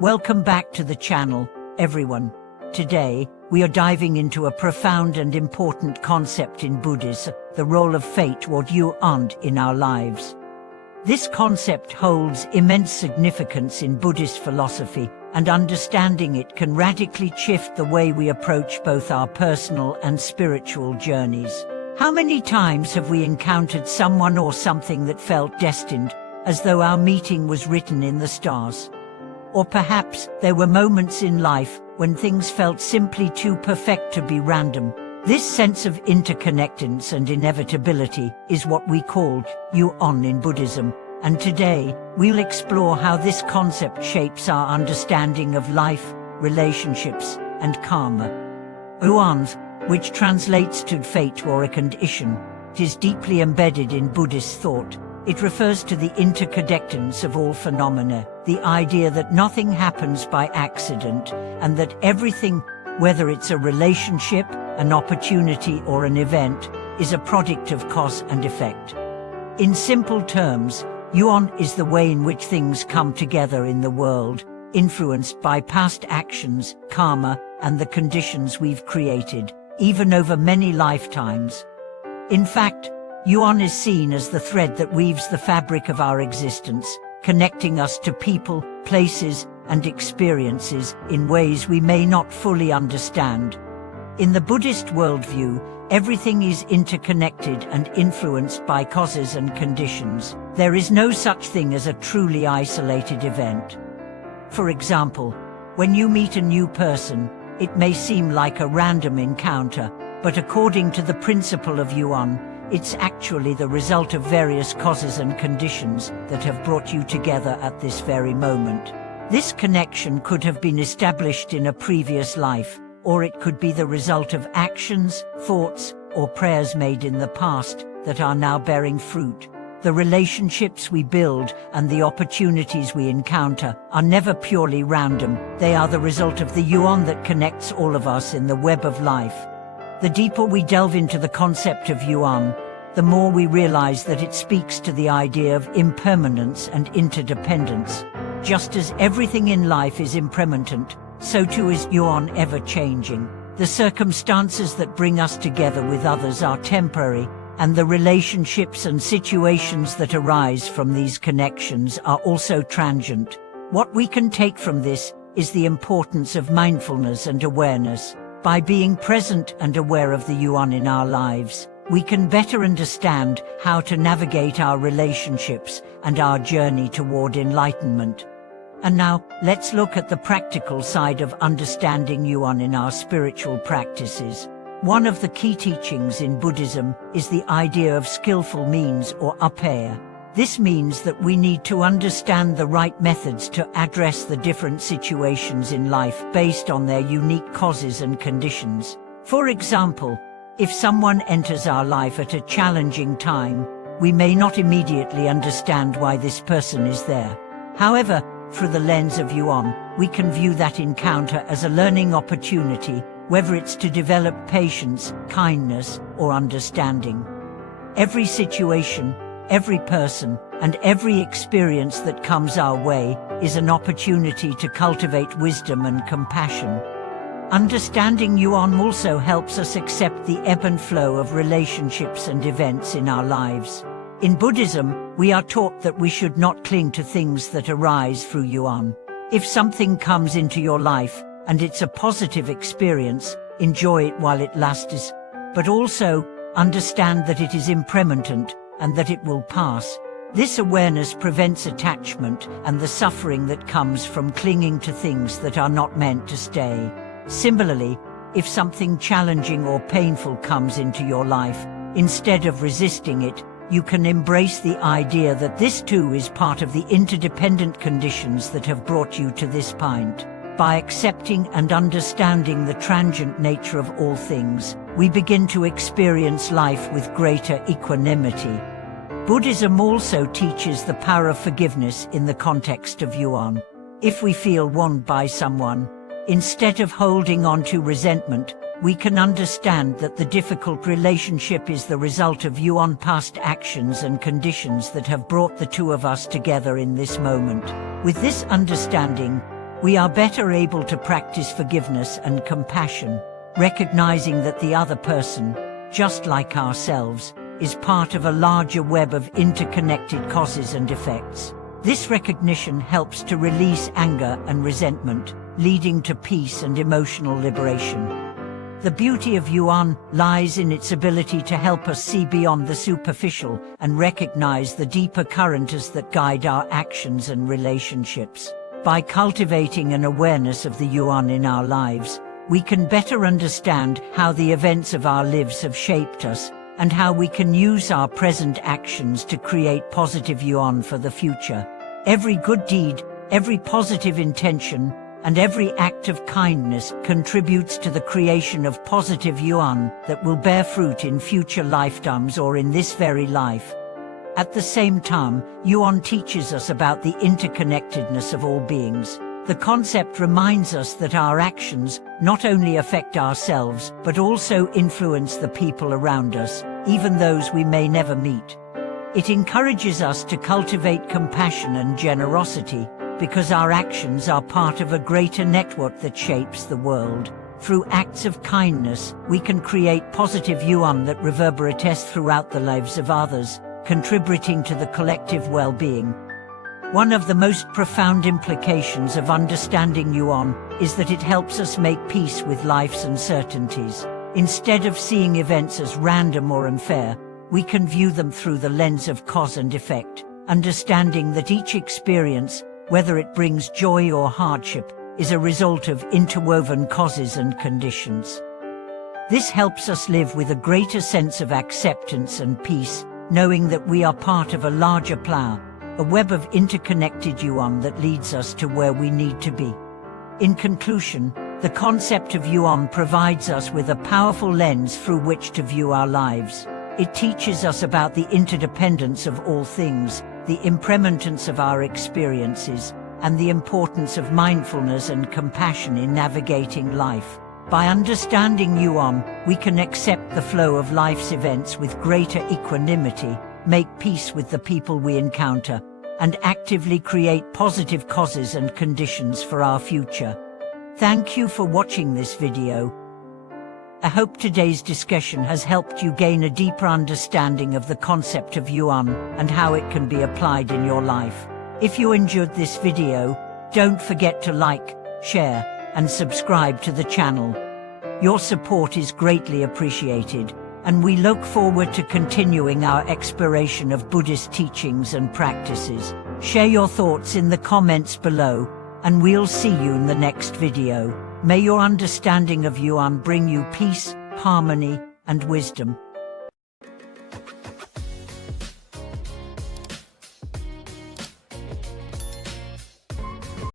Welcome back to the channel, everyone. Today, we are diving into a profound and important concept in Buddhism, the role of fate or Yuan in our lives. This concept holds immense significance in Buddhist philosophy, and understanding it can radically shift the way we approach both our personal and spiritual journeys. How many times have we encountered someone or something that felt destined, as though our meeting was written in the stars? Or perhaps there were moments in life when things felt simply too perfect to be random. This sense of interconnectedness and inevitability is what we call Yuan in Buddhism, and today we'll explore how this concept shapes our understanding of life, relationships, and karma. Yuan, which translates to fate or a condition, is deeply embedded in Buddhist thought. It refers to the interconnectedness of all phenomena, the idea that nothing happens by accident, and that everything, whether it's a relationship, an opportunity or an event, is a product of cause and effect. In simple terms, Yuan is the way in which things come together in the world, influenced by past actions, karma, and the conditions we've created, even over many lifetimes. In fact, Yuan is seen as the thread that weaves the fabric of our existence, connecting us to people, places, and experiences in ways we may not fully understand. In the Buddhist worldview, everything is interconnected and influenced by causes and conditions. There is no such thing as a truly isolated event. For example, when you meet a new person, it may seem like a random encounter, but according to the principle of Yuan, it's actually the result of various causes and conditions that have brought you together at this very moment. This connection could have been established in a previous life, or it could be the result of actions, thoughts, or prayers made in the past that are now bearing fruit. The relationships we build and the opportunities we encounter are never purely random. They are the result of the Yuan that connects all of us in the web of life. The deeper we delve into the concept of Yuan, the more we realize that it speaks to the idea of impermanence and interdependence. Just as everything in life is impermanent, so too is Yuan ever-changing. The circumstances that bring us together with others are temporary, and the relationships and situations that arise from these connections are also transient. What we can take from this is the importance of mindfulness and awareness. By being present and aware of the Yuan in our lives, we can better understand how to navigate our relationships and our journey toward enlightenment. And now, let's look at the practical side of understanding Yuan in our spiritual practices. One of the key teachings in Buddhism is the idea of skillful means or upaya. This means that we need to understand the right methods to address the different situations in life based on their unique causes and conditions. For example, if someone enters our life at a challenging time, we may not immediately understand why this person is there. However, through the lens of Yuan, we can view that encounter as a learning opportunity, whether it's to develop patience, kindness, or understanding. Every situation, every person, and every experience that comes our way is an opportunity to cultivate wisdom and compassion. Understanding Yuan also helps us accept the ebb and flow of relationships and events in our lives. In Buddhism, we are taught that we should not cling to things that arise through Yuan. If something comes into your life, and it's a positive experience, enjoy it while it lasts, but also understand that it is impermanent and that it will pass. This awareness prevents attachment and the suffering that comes from clinging to things that are not meant to stay. Similarly, if something challenging or painful comes into your life, instead of resisting it, you can embrace the idea that this too is part of the interdependent conditions that have brought you to this point. By accepting and understanding the transient nature of all things, we begin to experience life with greater equanimity. Buddhism also teaches the power of forgiveness in the context of Yuan. If we feel wronged by someone, instead of holding on to resentment, we can understand that the difficult relationship is the result of Yuan past actions and conditions that have brought the two of us together in this moment. With this understanding, we are better able to practice forgiveness and compassion, recognizing that the other person, just like ourselves, is part of a larger web of interconnected causes and effects. This recognition helps to release anger and resentment, leading to peace and emotional liberation. The beauty of Yuan lies in its ability to help us see beyond the superficial and recognize the deeper currents that guide our actions and relationships. By cultivating an awareness of the Yuan in our lives, we can better understand how the events of our lives have shaped us and how we can use our present actions to create positive Yuan for the future. Every good deed, every positive intention, and every act of kindness contributes to the creation of positive Yuan that will bear fruit in future lifetimes or in this very life. At the same time, Yuan teaches us about the interconnectedness of all beings. The concept reminds us that our actions not only affect ourselves but also influence the people around us, even those we may never meet. It encourages us to cultivate compassion and generosity, because our actions are part of a greater network that shapes the world. Through acts of kindness, we can create positive Yuan that reverberates throughout the lives of others, contributing to the collective well-being. One of the most profound implications of understanding Yuan is that it helps us make peace with life's uncertainties. Instead of seeing events as random or unfair, we can view them through the lens of cause and effect, understanding that each experience, whether it brings joy or hardship, is a result of interwoven causes and conditions. This helps us live with a greater sense of acceptance and peace, knowing that we are part of a larger plan, a web of interconnected Yuan that leads us to where we need to be. In conclusion, the concept of Yuan provides us with a powerful lens through which to view our lives. It teaches us about the interdependence of all things, the impermanence of our experiences, and the importance of mindfulness and compassion in navigating life. By understanding Yuan, we can accept the flow of life's events with greater equanimity, make peace with the people we encounter, and actively create positive causes and conditions for our future. Thank you for watching this video. I hope today's discussion has helped you gain a deeper understanding of the concept of Yuan and how it can be applied in your life. If you enjoyed this video, don't forget to like, share, and subscribe to the channel. Your support is greatly appreciated, and we look forward to continuing our exploration of Buddhist teachings and practices. Share your thoughts in the comments below, and we'll see you in the next video. May your understanding of Yuan bring you peace, harmony, and wisdom.